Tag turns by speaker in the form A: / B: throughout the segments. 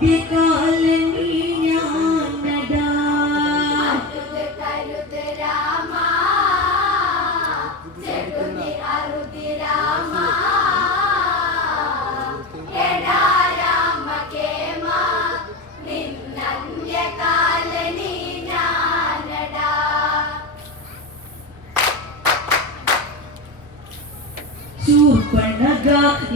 A: বেকার
B: ശൂർപ്പണക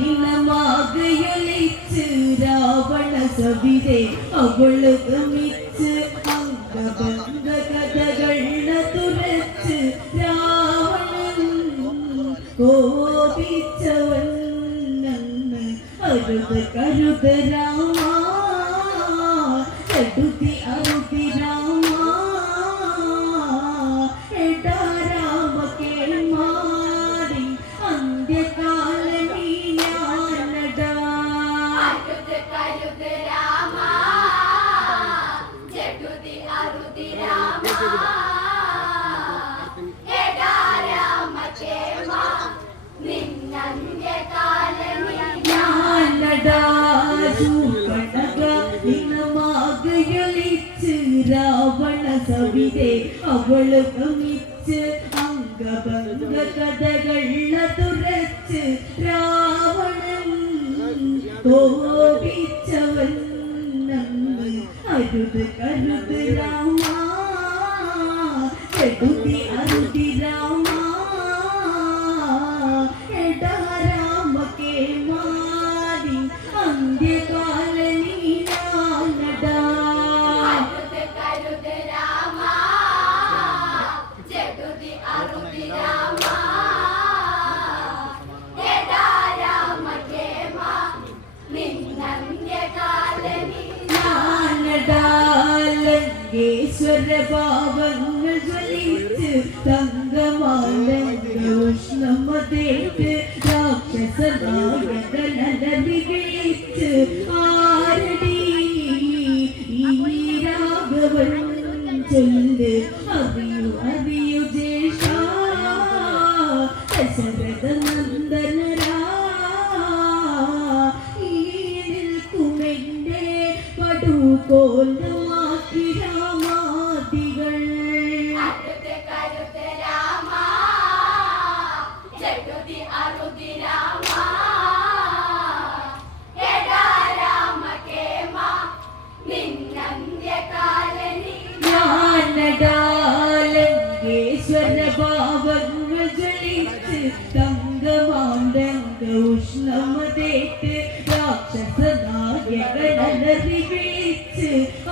B: ഇളമാകയൊലിച്ച് രാവണ സവിതെ അവളത് മിച്ച് അംഗഭംഗ കഥകള തുറച്ച് രാവണൻ കോപിച്ചവൻ നന്ന് അരുത് അയച്ച് രാവണ സവിതെ അവൾ ഭ്രമിച്ച് അംഗഭംഗ കഥകള തുറച്ച് രാവണൻ കോപിച്ചവൻ അരുത് കരുത് രാമ എടുതി അരുതി രാമ. എടാ രാമ
A: കേ
B: മാറി தேவிராட்சசனாய நலமிகே você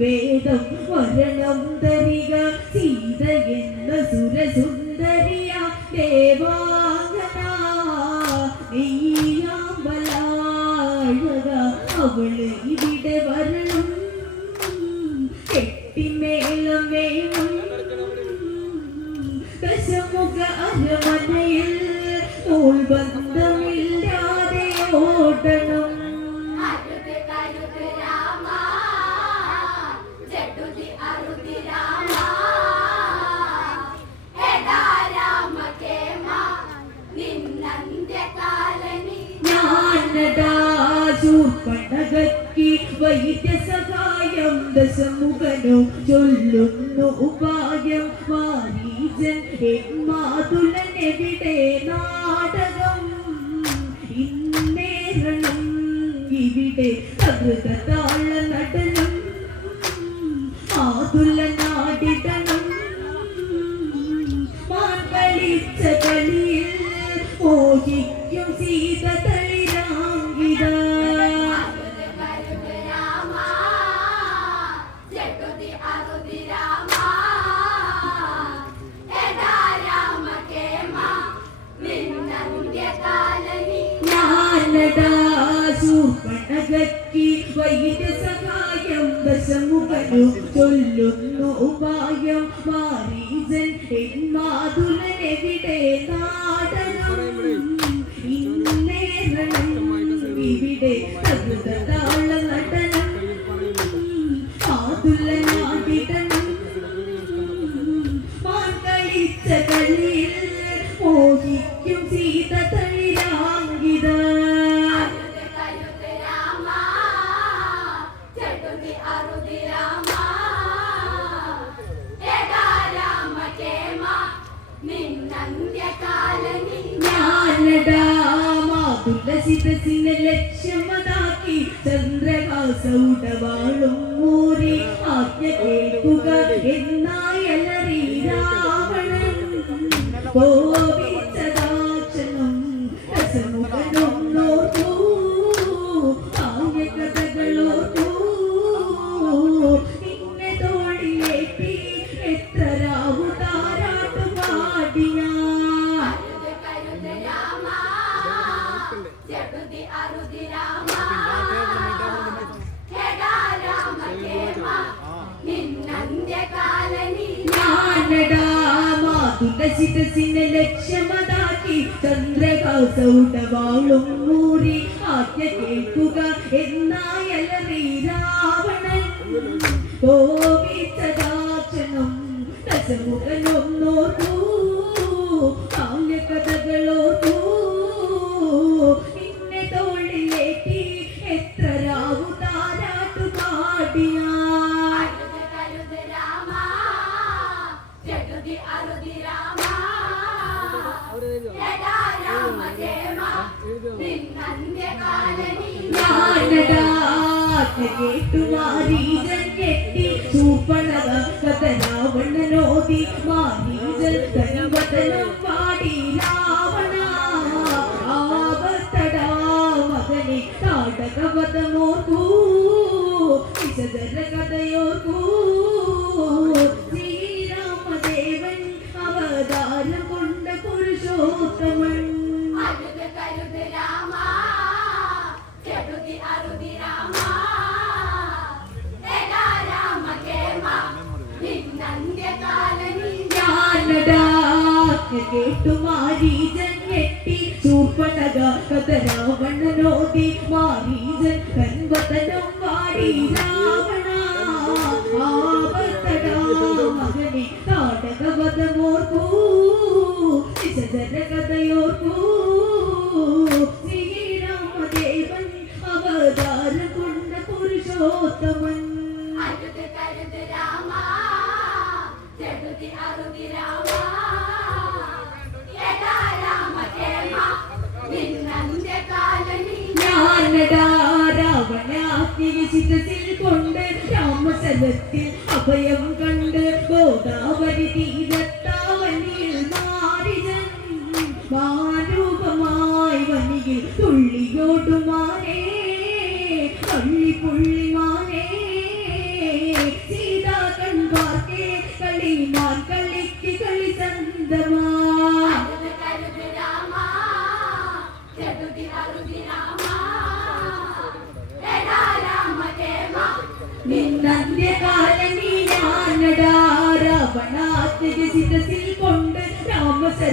B: വേദം വരണം തരിക സീത എന്ന സുരസുന്ദരിയ ദേവാംഗന. നീയാമ്പലാഴക അവൾ ഇവിടെ വരണം. കെട്ടിമേളം വേണം. ദശമുഖ അരമനയിൽ
A: തോൽവന്ന ശൂർപ്പണകത്തി വൈദ്യസഹായം
B: ദശമുഖനോ ചൊല്ലുന്നു ഉപായം. മാരീജൻ മാതുലനെവിടെ നാടകം? ഇന്നേരണം ഇവിടെ അകൃതാള നടനം. മാതുല നാടിടണം. മാൻ കളിച്ച കളിയിൽ മോഹിക്ക ഉപായം മാരീജൻ എന്മാതുലനെവിടെ നാടകം? ഇന്നേരണം ഇവിടെ മാതുല ശിരസിനെ ലക്ഷ്യമതാക്കി ചന്ദ്രഹാസൗടവാളും മൂരി ആജ്ഞ കേൾക്കുക എന്നായലറി രാവണൻ. കോപിച്ചതാക്ഷണം ലക്ഷ്യമതാക്കി ചന്ദ്രകാസൗടവാളും മൂറി ആജ്ഞ കേൾക്കുക എന്നായലറി രാവണൻ. കോപിച്ചതാക്ഷണം ദശമുഖനൊന്നോർക്കൂ കാവ്യകഥകളോർക്കൂ നിന്നെ തോളിലേറ്റി എത്ര രാവു താരാട്ടു പാടിയാ
A: കേമ നിന്നന്ത്യകാലനി
B: ഞാനടാ കേട്ടു മാരീജൻ കെട്ടി സൂപ്പണക കഥരാവണനോതി മാരീജൻ തൻവതനം പാടി രാവണ ആവത്തടാ മകനെ നാടകവതമോർക്കൂ വിശദര കഥയോർക്കൂ ചൂപ്പണക കഥരാവണനോടി മാരീജൻ കൻവതനം വാടി രാവണ. ആപത്തടാ മകനെ നാടകവതമോർക്കൂ വിശദര കഥയോർക്കൂ ശ്രീരാമദേവൻ അവതാര കൊണ്ട പുരുഷോത്തമൻ.
A: അരുത് കരുത് രാമ ജഗതി അറുതി രാമ.
B: രാവണാഗ്നിശിരസിൽ കൊണ്ട് രാമസലത്തിൽ അഭയം കണ്ട് ഗോദാവരി തീരത്താവനിൽ മാറിജൻ മാരൂപമായി വനിയിൽ തുള്ളിയോടുമാനേ പള്ളി പുള്ളിമാനേ സീതാ കൺപാർക്കേ കളിമാൻ കളിക്ക്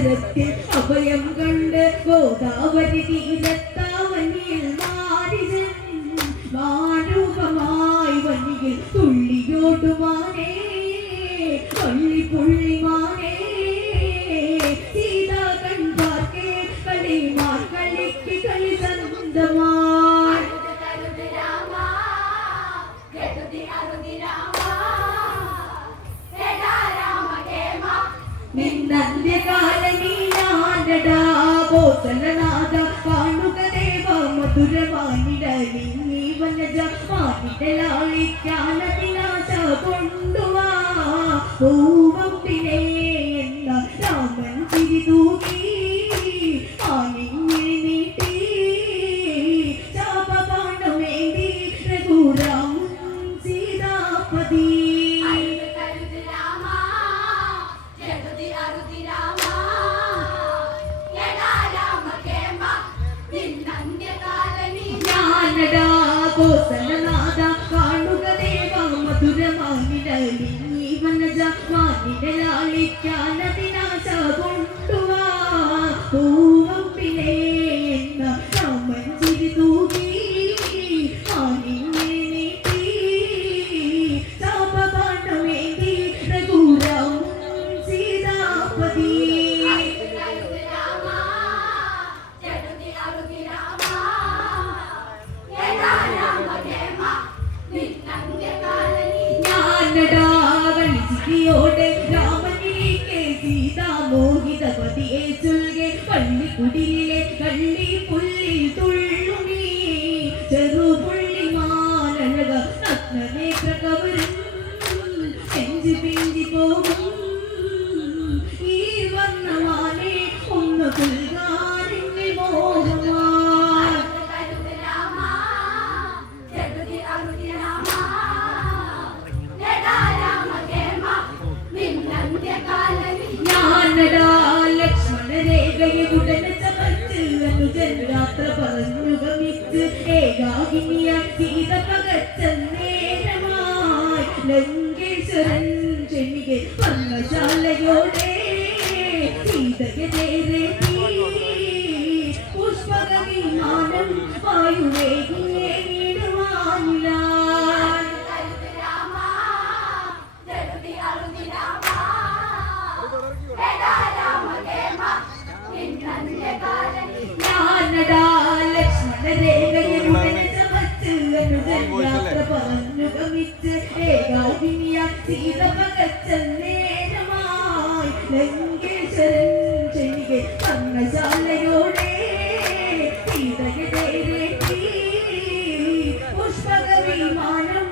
B: രാമസരത്തിൽ അഭയം കണ്ട് ഗോദാവരി തീരത്താവനിയിൽ
A: கோசலநாத பாண்டுக தேவா மதுரவாணி நீ வனஜ
B: Terror വാഹിനിയാൻ സീത പകച്ച നേരമായി ലങ്കേശ്വരൻ ക്ഷമികെ പർമ്മശാലയോടെ സീതയെ നേരെ പുഷ്പക വിമാനം
A: വായുവേകിയെ വീടുവാനില
B: ഞാനടാ ലക്ഷ്മണരേ മോഹിനിയ സീത പകച്ച നേരമായി ലങ്കേശ്വരൻ ചെവികെ പന്നശാലയോടെ സീതകേറ്റി പുഷ്പക വിമാനം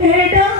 B: ഏട്ടാ